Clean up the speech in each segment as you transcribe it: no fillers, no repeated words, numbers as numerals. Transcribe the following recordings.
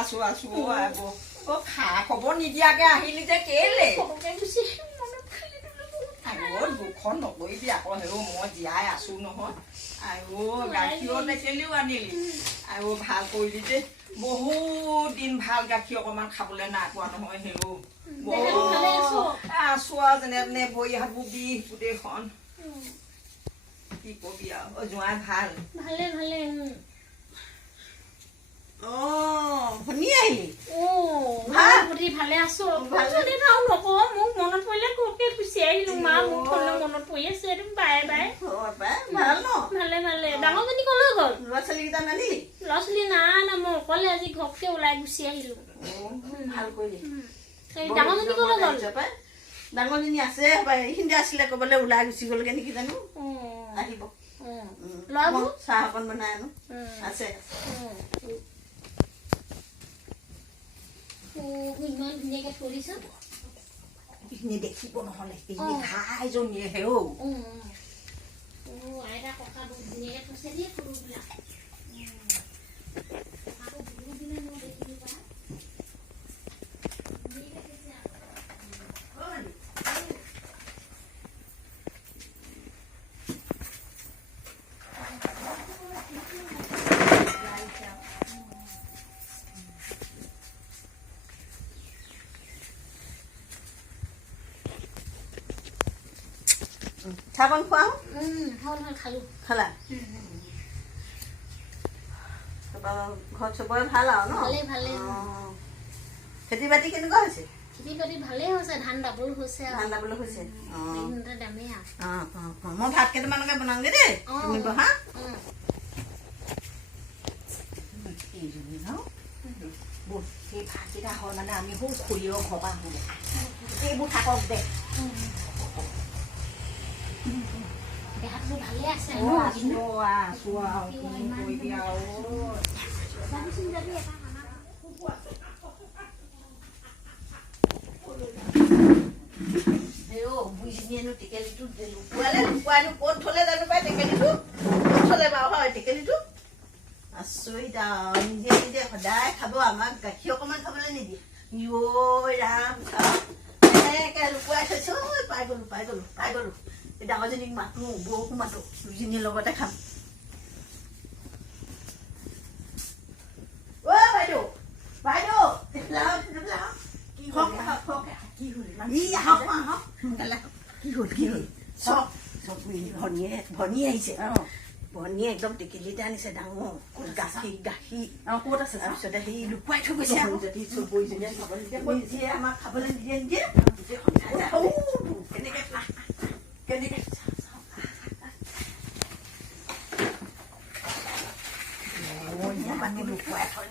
আছো আকৌ খা খবৰ নিদিয়াকে আহিলি যে কেলে দুখন নকৰিবি আকৌ হেও মই জীয়াই আছো নহয় আৰু গাখীৰ টেকেলিও আনিলি আৰু ভাল কৰিলি যে বহুত দিন ভাল গাখীৰ অকমান খাবলৈ নাই পোৱা নহয় হেও আছো আৰু যেনে তেনে ভৰি হাতবোৰ বিষ গোটেইখন কি কবি আৰু জোঁৱাই ভাল ভালে ভালে শুনি আহিলি ভালে আছো নকওঁ মোক মনত পৰিলে ককে গুচি আহিলো মা মোক থলে মনত পৰি আছে বাই বাই ভাল ন ভালে ভালে ডাঙৰজনী কলৈ গ'ল ল'ৰা ছোৱালীকেইটা নানিলি ল'ৰা ছোৱালী নাই না মই অকলে আজি ঘপকে ওলাই গুচি আহিলো ভাল কৰিলি ডাঙৰজনী কলৈ গ'ল ডাঙৰজনী আছে এইখিনিতে আছিলে ক'বলৈ ওলাই গুচি গ'লগে নেকি জানো আহিব ল'ৰাবোৰ চাহ অকণ বনাই আনো আছে ইমান ধুনীয়াকে থৰিছ এইখিনি দেখিব নহ'লে এইখিনি খাই জনীয়ে হেও আইতা ককা বহুত ধুনীয়াকে থৈছে দেই সৰুবিলাক চাহকণ খুৱাওঁ খালো খালা ঘৰত চবৰে ভাল আৰু ন ভালে ভালে খেতি বাতি কেনেকুৱা হৈছে খেতি বাতি ভালে হৈছে ধান ডাবল হৈছে দামেই মই ভাত কেইটামানকে বনাওঁগে দেই তুমি বহা সেই ভাতকেইটা হয় মানে আমি সৌ খুৰীও ঘৰৰ পৰা আহোঁ এইবোৰ থাকক দে দেহাটো ভালে আছে বুঢ়ীজনীয়েনো টেকেলিটো লুকুৱাইনো ক'ত থলে জানো পাই টেকেলিটো ক'ত থলে বাৰু হয় টেকেলিটো আচৰিত আৰু নিজে নিজে সদায় খাব আমাক গাখীৰ অকণমান খাবলৈ নিদিয়ে ৰাম এনেকে লুকুৱাই থৈছো পাই গলো ডাঙৰজনীক মাতো বৌকো মাতো দুইজনীৰ লগতে খাম বাইদেউ ভনী আহিছে ভনীয়ে একদম টেকেলিতে আনিছে ডাঙৰ গাখীৰ ক'ত আছে তাৰপিছতে সেই লুকুৱাই থৈ গৈছে আমাক খাবলৈ নিদিয়ে কেনেকে লুকুৱাই থৈ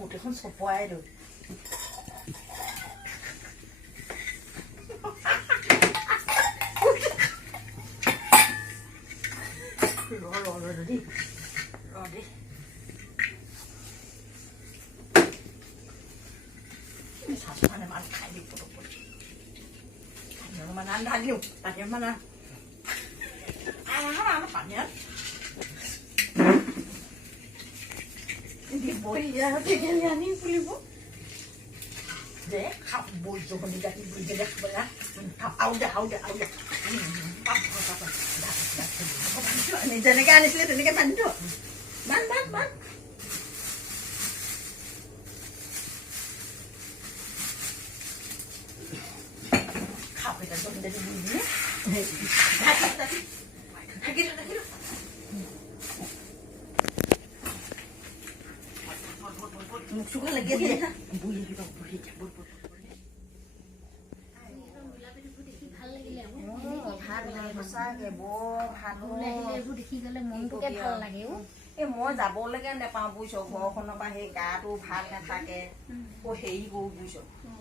গোটেইখন চপোৱাই লৈ আনি ফুলিব দে খাব বই জগনি গাখীৰ বই দে খাবলৈ যেনেকে আনিছিলে তেনেকে বান্ধি থ বান্ধ খাব এটা জগনি ঢাকি চুগাৰ লাগি আছে মই যাবলৈকে নেপাওঁ বুজিছ ঘৰখনৰ পৰা সেই গাটো ভাল নাথাকে হেৰি কৰো বুজিছ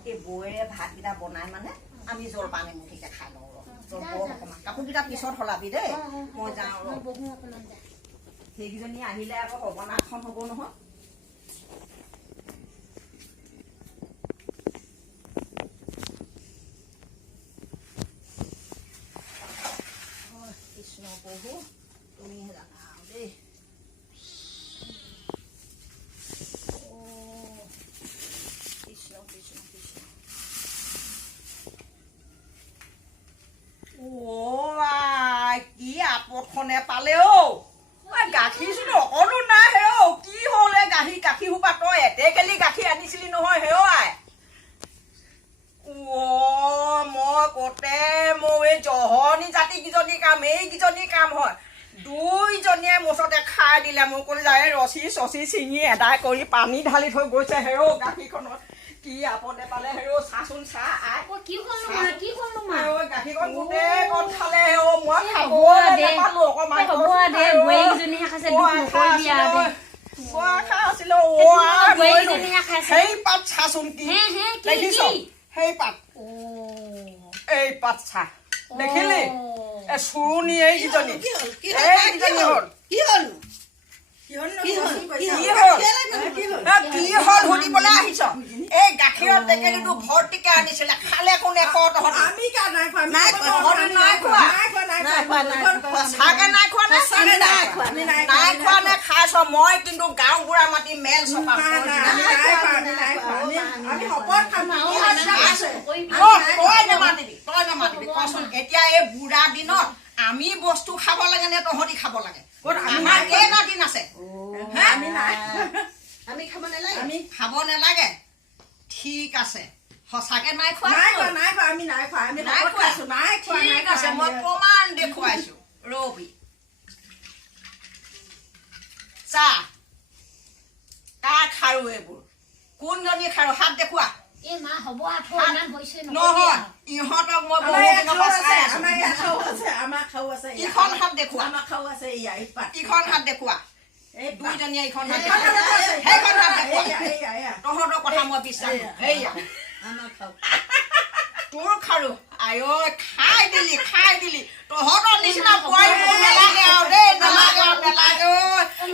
এই বৌয়ে ভাতকেইটা বনাই মানে আমি জলপান এমুঠিকে খাই লওঁ অকণমান কাপোৰকেইটা পিছত সলাবি দেই মই যাওঁ সেইকেইজনী আহিলে আকৌ সৰ্বনাশখন হ'ব নহয় গাখীৰখনে পালে অ' গাখীৰচোন অকণো নাই হে অ' কি হ'লে গাখীৰ সোপা তই এটেকেলি গাখীৰ আনিছিলি নহয় হে আই মই কতে মোৰ এই জহনী জাতিকেইজনী কাম এইকেইজনী কাম হয় দুইজনীয়ে মুঠতে খাই দিলে মোক ক'লে যায় ৰছী চচি ছিঙি এদাই কৰি পানী ঢালি থৈ গৈছে হে অ' গাখীৰখনত কি আপদে পালে হে অ' চাচোন চাহ আই কি হ'ল মা কি হ'ল মা গাখীৰকণ গোটেই কণ খালে হে অ' মই খাব নাপালো অকণমান হ'ব দে বোৱাৰীজনীহে খাইছে দুখ নকৰিবি আৰু দে আশা আছিলে সেই পাত চাচোন কি দেখিছ সেই পাত এই পাত চাহ দেখিলি চুৰণি এইকেইজনী এইকেইজনী হ'ল কি হ'ল সুধিবলৈ আহিছ এই গাখীৰৰ টেকেলিটো ভৰ্তিকে আনিছিলে খালে কোনে ক তহঁতি নাই খোৱা নে খাইছ মই কিন্তু গাঁও বুঢ়া মাতি মেল চপা তই নেমাতিবি কচোন এতিয়া এই বুঢ়া দিনত আমি বস্তু খাব লাগে নে তহঁতি খাব লাগে আমাৰ কেইটা দিন আছে আমি খাব নালাগে আমি খাব নালাগে ঠিক আছে সঁচাকে নাই খোৱা ঠিক আছে মই প্ৰমাণ দেখুৱাইছো ৰবি চাহ কাৰ খাৰু এইবোৰ কোনজনী খাৰু হাত দেখুৱা এ মা হ'ব আঠো ইমান হৈছে নহয় ইহঁতক মই বহুদিনৰ পৰা চাই আছো ইখন হাত দেখুৱা ইখন হাত দেখুৱা দুইজনীয়ে ইখন হাত সেইখন হাত দেখুৱা তহঁতৰ কথা মই বিশ্বাস সেয়া তোৰ খাৰু আই খাই দিলি তহঁতৰ নিচিনা বোৱাৰী নেলাগে আৰু দেই নেলাগে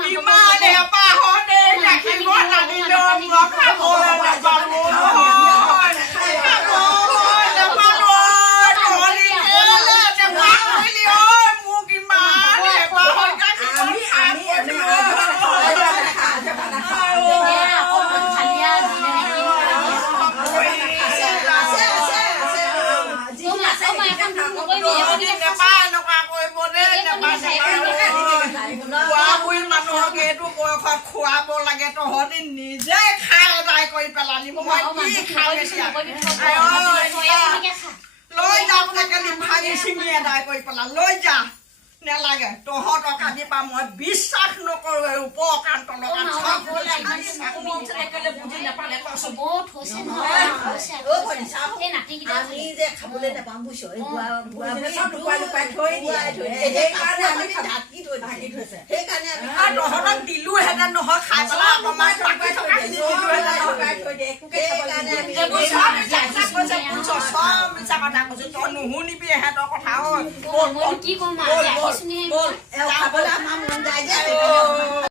ইমান হেঁপাহ হয় দেই গাখীৰ নানিলেও মই খাবলৈ নাপালো মোক ইমান হেঁপাহ হয় খুৱাব লাগে তহঁতি নিজে খাই আদায় কৰি পেলালি মই কি খাই লৈ যা টেকেলি ভাঙি চিঙি আদায় কৰি পেলা লৈ যা নেলাগে তহঁতৰ কালি পৰা মই বিশ্বাস নকৰো এই উপকান্ত লগা বুজি নাপালে আমি যে খাবলৈ নাপাওঁ বুজিছ সেইকাৰণে তহঁতক দিলোহেঁতেন নহয় খাই পেলাই অকণমান মিছা কথা কৈছো তই নুশুনিবি এহেঁতৰ কথা কি কম খাবলৈ আমাৰ মন যায় যে